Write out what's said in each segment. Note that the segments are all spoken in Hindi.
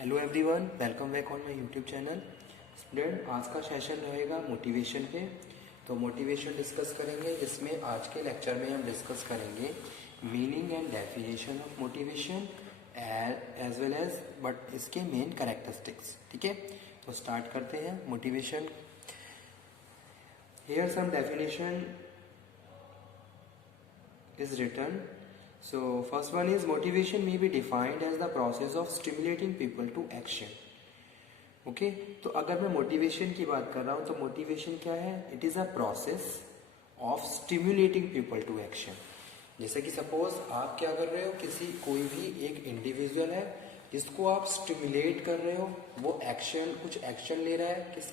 Hello everyone, welcome back on my YouTube channel. Student, आज का सेशन रहेगा मोटिवेशन पे। तो मोटिवेशन डिस्कस करेंगे। इसमें आज के लेक्चर में हम डिस्कस करेंगे meaning and definition of motivation as well as but इसके मेन कैरेक्टरिस्टिक्स। ठीक है, तो स्टार्ट करते हैं motivation. Here some definition is written. So first one is motivation may be defined as the process of stimulating people to action. Okay, तो अगर मैं मोटिवेशन की बात कर रहा हूँ तो मोटिवेशन क्या है? It is a process of stimulating people to action. जैसे कि सपोज आप क्या कर रहे हो, कोई भी एक इंडिविजुअल है जिसको आप स्टिम्युलेट कर रहे हो, वो कुछ एक्शन ले रहा है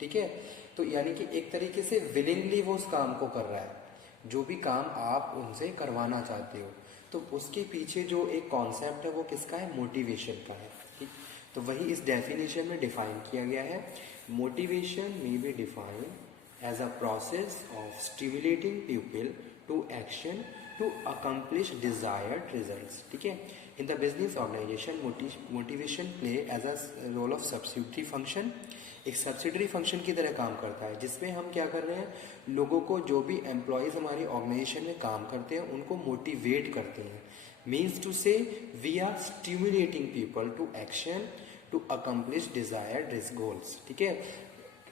ठीक है, तो यानी कि एक तरीके से विलिंगली वो उस काम को कर रहा है, जो भी काम आप उनसे करवाना चाहते हो। तो उसके पीछे जो एक कॉन्सेप्ट है वो किसका है? मोटिवेशन का है। ठीक, तो वही इस डेफिनेशन में डिफाइन किया गया है। Motivation may be defined as a process of stimulating people to action to accomplish desired results. ठीक है, in the business organisation motivation play as a role of subsidiary function. एक सब्सिडरी फंक्शन की तरह काम करता है, जिसमें हम क्या कर रहे हैं, लोगों को, जो भी एम्प्लॉयज़ हमारी ऑर्गेनाइजेशन में काम करते हैं उनको मोटिवेट करते हैं। Means to say we are stimulating people to action to accomplish desired goals. ठीक है,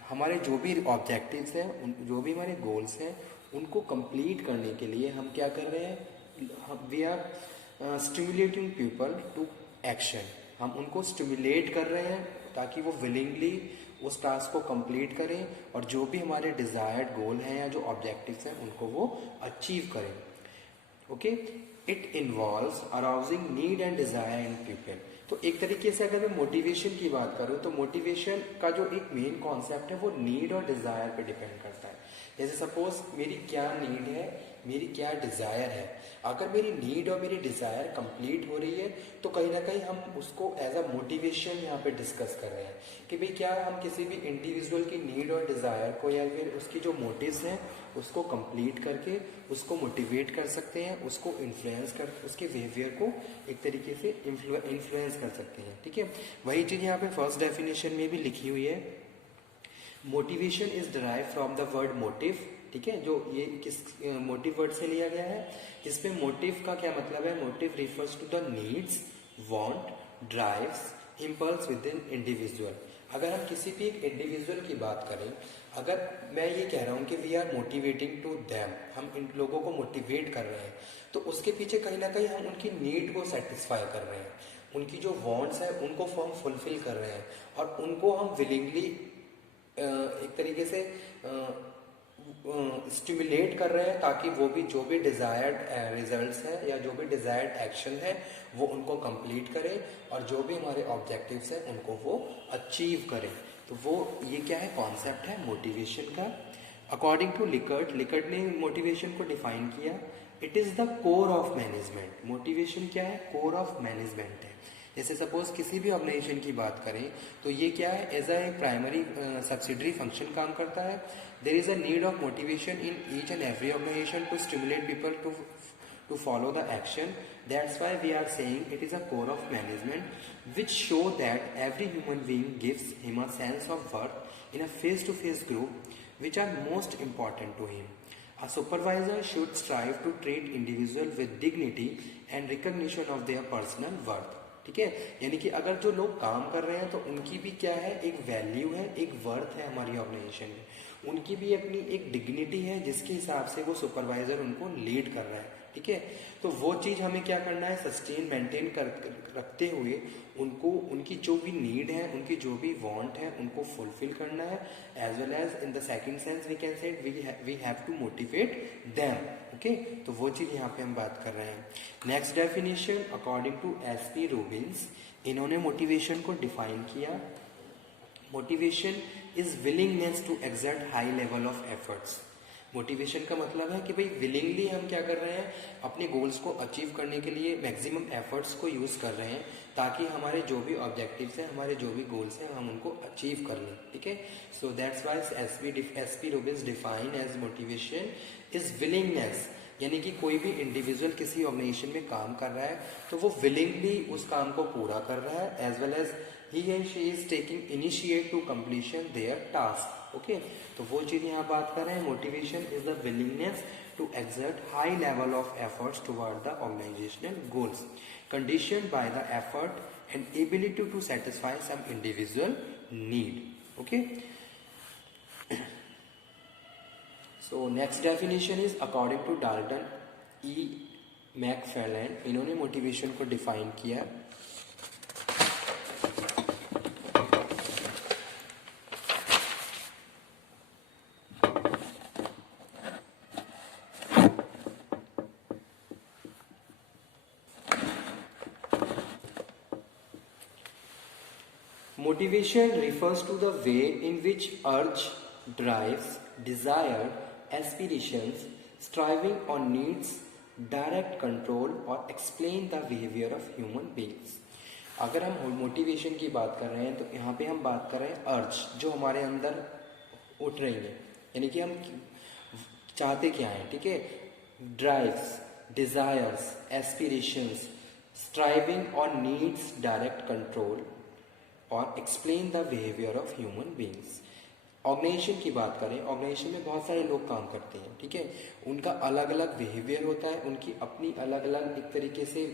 हमारे जो भी ऑब्जेक्टिव्स हैं, जो भी हमारे गोल्स हैं, उनको कंप्लीट करने के लिए हम क्या कर रहे हैं, we are stimulating people to action. हम उनको स्टिमुलेट कर रहे हैं ताकि वो विलिंगली उस टास्क को कंप्लीट करें और जो भी हमारे डिजायर्ड गोल हैं या जो ऑब्जेक्टिव्स हैं उनको वो अचीव करें। Okay, it involves arousing need and desire in people. तो एक तरीके से अगर मैं मोटिवेशन की बात करूं तो मोटिवेशन का जो एक मेन कॉन्सेप्ट है वो नीड और डिजायर पे डिपेंड करता है। जैसे सपोज मेरी क्या नीड है, मेरी क्या डिजायर है। अगर मेरी नीड और मेरी डिजायर कंप्लीट हो रही है तो कहीं ना कहीं हम उसको एज अ मोटिवेशन यहाँ पे डिस्कस कर रहे हैं कि भाई क्या हम किसी भी इंडिविजुअल की नीड और डिजायर को या फिर उसकी जो मोटिव्स हैं उसको कंप्लीट करके उसको मोटिवेट कर सकते हैं, उसको इन्फ्लुएंस कर, उसके बिहेवियर को एक तरीके से इन्फ्लुएंस कर सकते हैं। ठीक है, वही चीज यहाँ पे फर्स्ट डेफिनेशन में भी लिखी हुई है। Motivation is derive from the word motive. ठीक है, जो ये किस मोटिव वर्ड से लिया गया है, इसमें मोटिव का क्या मतलब है? Motive refers to the needs, want, drives, impulse within individual. अगर हम किसी भी एक इंडिविजुअल की बात करें, अगर मैं ये कह रहा हूँ कि we are motivating to them, हम इन लोगों को मोटिवेट कर रहे हैं, तो उसके पीछे कहीं ना कहीं हम उनकी नीड को सेटिस्फाई कर रहे हैं, उनकी जो वांट्स है उनको हम फुलफिल कर रहे हैं और उनको हम विलिंगली एक तरीके से स्टिमुलेट कर रहे हैं ताकि वो भी जो भी डिजायर्ड रिजल्ट्स हैं या जो भी डिजायर्ड एक्शन है वो उनको कंप्लीट करें और जो भी हमारे ऑब्जेक्टिव्स हैं उनको वो अचीव करें। तो वो ये क्या है? कॉन्सेप्ट है मोटिवेशन का। अकॉर्डिंग टू लिकर्ट ने मोटिवेशन को डिफाइन किया, it is the core of management. Motivation क्या है? कोर ऑफ मैनेजमेंट है। जैसे सपोज किसी भी ऑर्गेनाइजेशन की बात करें तो ये क्या है? As a primary subsidiary function काम करता है। There is a need of motivation in each and every organisation to stimulate people to follow the action. That's why we are saying it is a core of management which show that every human being gives him a sense of worth in a face-to-face group which are most important to him. A supervisor should strive to treat individual with dignity and recognition of their personal worth. ठीक है, यानी कि अगर जो लोग काम कर रहे हैं तो उनकी भी क्या है? एक वैल्यू है, एक वर्थ है हमारी ऑर्गेनाइजेशन में, उनकी भी अपनी एक डिग्निटी है जिसके हिसाब से वो सुपरवाइजर उनको लीड कर रहा है। ठीक है, तो वो चीज हमें क्या करना है? सस्टेन मेंटेन कर रखते हुए उनको, उनकी जो भी नीड है, उनकी जो भी वांट है, उनको फुलफिल करना है। As well as in the second sense we can say we have to motivate them. Okay, तो वो चीज यहाँ पे हम बात कर रहे हैं। Next definition according to SP Robbins, इन्होंने मोटिवेशन को डिफाइन किया। Motivation is willingness to exert high level of efforts. Motivation का मतलब है कि भाई विलिंगली हम क्या कर रहे हैं? अपने गोल्स को अचीव करने के लिए मैक्सिमम एफर्ट्स को यूज कर रहे हैं ताकि हमारे जो भी ऑब्जेक्टिव्स हैं, हमारे जो भी गोल्स हैं, हम उनको अचीव कर लें। ठीक है, so that's why SP Robbins define as motivation is willingness यानी कि कोई भी इंडिविजुअल किसी ऑर्गेनाइजेशन में काम कर रहा है तो वो विलिंगली उस काम को पूरा कर रहा है, as well as he and she is taking initiate to completion their task. Okay, तो वो चीज यहाँ बात कर रहे हैं, motivation is the willingness to exert high level of efforts toward the organizational goals, conditioned by the effort and ability to satisfy some individual need. Okay. So next definition is according to Dalton E. McFarland. इन्होंने मोटिवेशन को डिफाइन किया। Motivation refers to the way in which urge, drives, desire, aspirations, striving or needs direct control or explain the behavior of human beings. अगर हम मोटिवेशन की बात कर रहे हैं तो यहाँ पे हम बात कर रहे हैं अर्ज, जो हमारे अंदर उठ रही है, यानी कि हम चाहते क्या हैं, ठीक है। ड्राइव्स, डिजायर्स, एस्पिरेशंस, स्ट्राइविंग और नीड्स डायरेक्ट कंट्रोल और explain the behaviour of human beings. Organisation की बात करें, ऑर्गेनाइजेशन में बहुत सारे लोग काम करते हैं, ठीक है। उनका अलग अलग बिहेवियर होता है, उनकी अपनी अलग अलग एक तरीके से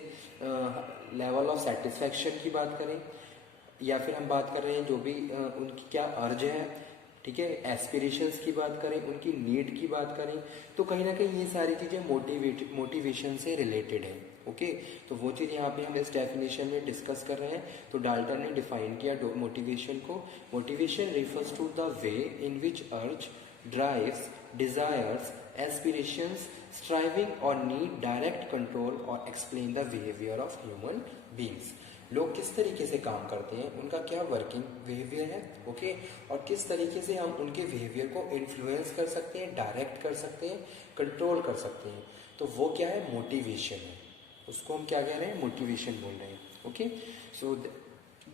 लेवल ऑफ सेटिस्फैक्शन की बात करें, या फिर हम बात कर रहे हैं जो भी उनकी क्या अर्ज है, ठीक है, एस्पिरेशंस की बात करें, उनकी नीड की बात करें, तो कहीं ना कहीं ये सारी चीज़ें मोटिवेशन से रिलेटेड है। ओके, तो वो चीज़ यहाँ पे हम इस डेफिनेशन में डिस्कस कर रहे हैं। तो डाल्टन ने डिफाइन किया मोटिवेशन को। Motivation refers to the way in which urge, drives, desires, aspirations, striving और नीड डायरेक्ट कंट्रोल और explain the behaviour of human beings. लोग किस तरीके से काम करते हैं, उनका क्या वर्किंग बिहेवियर है, ओके, और किस तरीके से हम उनके बिहेवियर को इन्फ्लुएंस कर सकते हैं, डायरेक्ट कर सकते हैं, कंट्रोल कर सकते हैं, तो वो क्या है, मोटिवेशन है। उसको हम क्या कह रहे हैं, मोटिवेशन बोल रहे हैं। Okay, so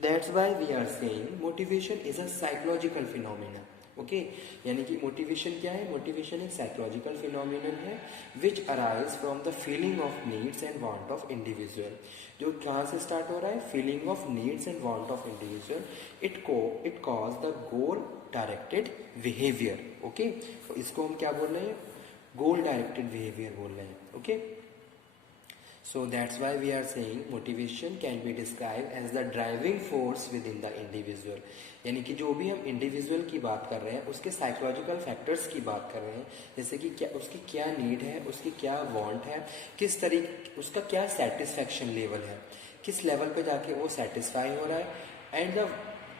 that's why we are saying motivation is a psychological phenomena. Okay, यानी कि मोटिवेशन क्या है, मोटिवेशन एक साइकोलॉजिकल फिनोमिनन है विच arise from the feeling of needs and want of individual. जो कहाँ से स्टार्ट हो रहा है, feeling of needs and want of individual, it cause the goal directed behaviour. Okay, तो इसको हम क्या बोल रहे हैं, गोल डायरेक्टेड बिहेवियर बोल रहे हैं। Okay, so that's why we are saying motivation can be described as the driving force within the individual। यानी कि जो भी हम इंडिविजुअल की बात कर रहे हैं उसके साइकोलॉजिकल फैक्टर्स की बात कर रहे हैं, जैसे कि क्या उसकी क्या नीड है, उसकी क्या वांट है, किस तरीके उसका क्या सेटिस्फैक्शन लेवल है, किस लेवल पे जाके वो सेटिस्फाई हो रहा है, एंड द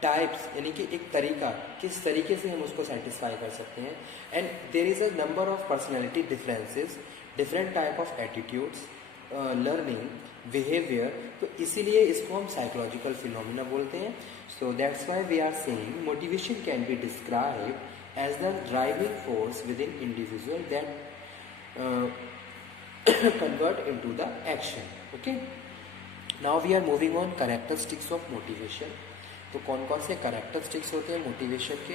टाइप्स, यानी कि एक तरीका, किस तरीके से हम उसको सेटिस्फाई कर सकते हैं, and there is a number of personality differences, different type of attitudes, learning, behaviour, तो इसीलिए इसको हम साइकोलॉजिकल फिनोमिना बोलते हैं। So that's why we are saying motivation can be described as the driving force within individual that convert into the action. Okay, now we are moving on characteristics of motivation. तो कौन कौन से कैरेक्टरिस्टिक्स होते हैं मोटिवेशन के,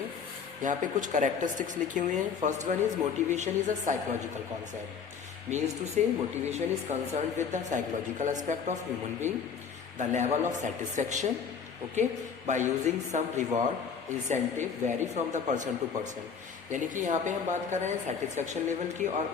यहाँ पे कुछ कैरेक्टरिस्टिक्स लिखे हुए हैं। First one is motivation is a psychological concept. Means to say motivation is concerned with the psychological aspect of human being, the level of satisfaction, okay, by using some reward incentive vary from the person to person। यानी कि यहाँ पे हम बात कर रहे हैं सेटिस्फेक्शन लेवल की, और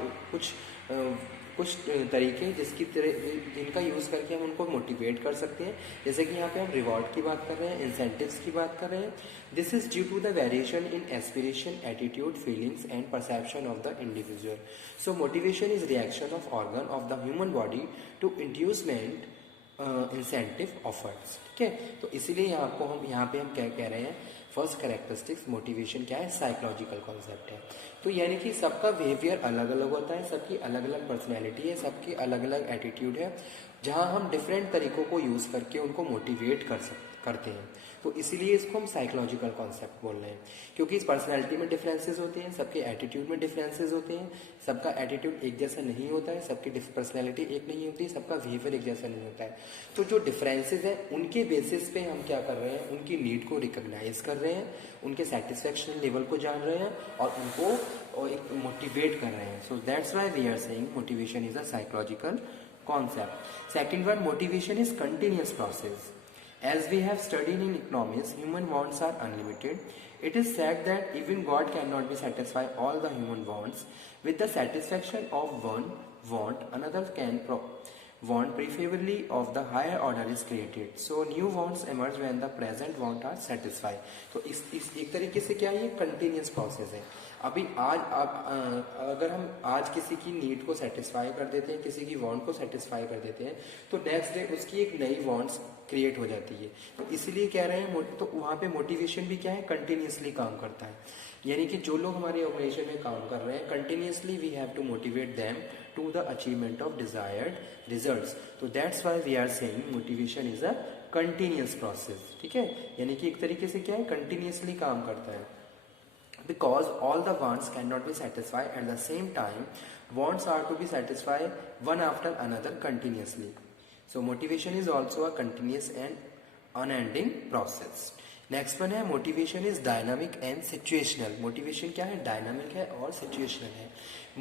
कुछ तरीके जिनका यूज करके हम उनको मोटिवेट कर सकते हैं, जैसे कि यहाँ पे हम रिवॉर्ड की बात कर रहे हैं, इंसेंटिव्स की बात कर रहे हैं। This is due to the variation in aspiration, attitude, feelings and perception of the individual. So motivation is reaction of organ of the human body to inducement incentive offers. ठीक है, तो इसीलिए आपको हम यहाँ पे हम क्या कह रहे हैं, फर्स्ट कैरेक्टरिस्टिक्स मोटिवेशन क्या है, साइकोलॉजिकल कॉन्सेप्ट है। तो यानी कि सबका बिहेवियर अलग अलग होता है, सबकी अलग अलग पर्सनैलिटी है, सबकी अलग अलग एटीट्यूड है, जहाँ हम डिफरेंट तरीकों को यूज करके उनको मोटिवेट कर सकते हैं। करते हैं। तो इसीलिए इसको हम साइकोलॉजिकल कॉन्सेप्ट बोल रहे हैं, क्योंकि इस पर्सनैलिटी में डिफरेंसेस होते हैं, सबके एटीट्यूड में डिफरेंसेस होते हैं, सबका एटीट्यूड एक जैसा नहीं होता है, सबकी पर्सनैलिटी एक नहीं होती, सबका बिहेवियर एक जैसा नहीं होता है। तो जो डिफरेंसेस हैं उनके बेसिस पे हम क्या कर रहे हैं, उनकी नीड को रिकॉग्नाइज कर रहे हैं, उनके सेटिस्फेक्शन लेवल को जान रहे हैं और उनको एक मोटिवेट कर रहे हैं। So that's why we are saying motivation is a psychological concept. Second one, motivation is continuous process. As we have studied in economics, human wants are unlimited. It is said that even God cannot be satisfy all the human wants. With the satisfaction of one want, another can want preferably of the higher order is created. So new wants emerge when the present want are satisfied. तो इस एक तरीके से क्या है, ये कंटिन्यूस प्रोसेस है। अभी आज अगर हम आज किसी की नीड को सेटिस्फाई कर देते हैं, किसी की वांट को सेटिस्फाई कर देते हैं, तो नेक्स्ट डे उसकी एक नई वांट्स क्रिएट हो जाती है। तो इसीलिए कह रहे हैं, तो वहाँ पे मोटिवेशन भी क्या है, कंटिन्यूसली काम करता है। यानी कि जो लोग हमारे ऑर्गेनाइजेशन में काम कर रहे हैं, continuously we have to motivate them to the achievement of desired results. तो that's why we are saying motivation is a continuous process. ठीक है, यानी कि एक तरीके से क्या है, कंटिन्यूसली काम करता है। Because all the wants cannot be satisfied at the same time, wants are to be satisfied one after another continuously. So motivation is also a continuous and unending process. Next one है, motivation is dynamic and situational. Motivation क्या है, dynamic है और situational है।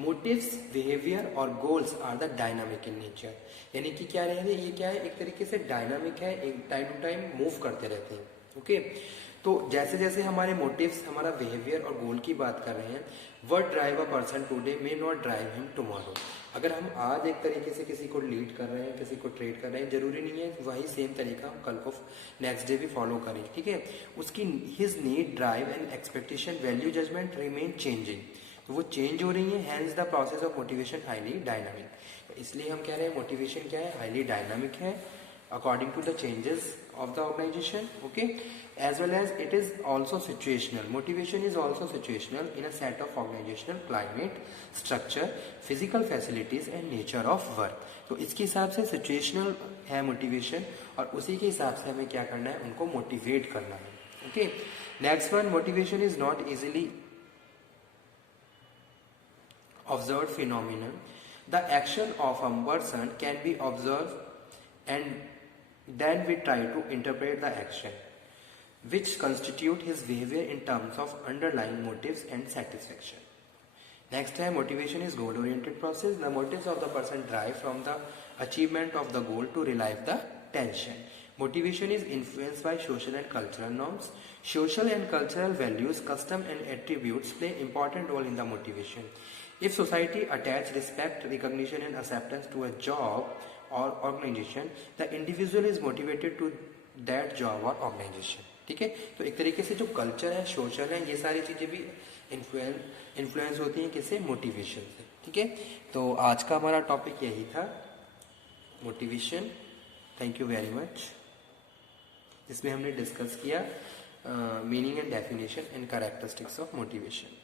Motives, behavior और goals are the dynamic in nature. यानी कि क्या रहेंगे, ये क्या है, एक तरीके से dynamic है, एक टाइम टू टाइम मूव करते रहते हैं। ओके तो जैसे जैसे हमारे मोटिव्स, हमारा बिहेवियर और गोल की बात कर रहे हैं, what drive a person today may not drive him tomorrow. अगर हम आज एक तरीके से किसी को लीड कर रहे हैं, किसी को ट्रेड कर रहे हैं, जरूरी नहीं है वही सेम तरीका हम कल को नेक्स्ट डे भी फॉलो करें। ठीक है, उसकी his need, drive and expectation, value, judgement remain changing. तो वो चेंज हो रही है, hence the process of motivation highly dynamic. इसलिए हम कह रहे हैं मोटिवेशन क्या है, हाईली डायनामिक है according to the changes of the organization. Okay, as well as it is also situational. Motivation is also situational in a set of organizational climate, structure, physical facilities and nature of work. तो इसके हिसाब से situational है motivation और उसी के हिसाब से हमें क्या करना है, उनको motivate करना है। Okay, next one, motivation is not easily observed phenomenon. The action of a person can be observed and then we try to interpret the action which constitute his behavior in terms of underlying motives and satisfaction. Next है, motivation is goal oriented process. The motives of the person drive from the achievement of the goal to relieve the tension. Motivation is influenced by social and cultural norms. Social and cultural values, custom and attributes play important role in the motivation. If society attach respect, recognition and acceptance to a job or organization, the individual is motivated to that job or organization. ठीक है, तो एक तरीके से जो कल्चर है, सोशल है, ये सारी चीजें भी इन्फ्लुएंस होती हैं किससे, मोटिवेशन से। ठीक है, तो आज का हमारा टॉपिक यही था, motivation. Thank you very much. इसमें हमने डिस्कस किया meaning and definition and characteristics of motivation.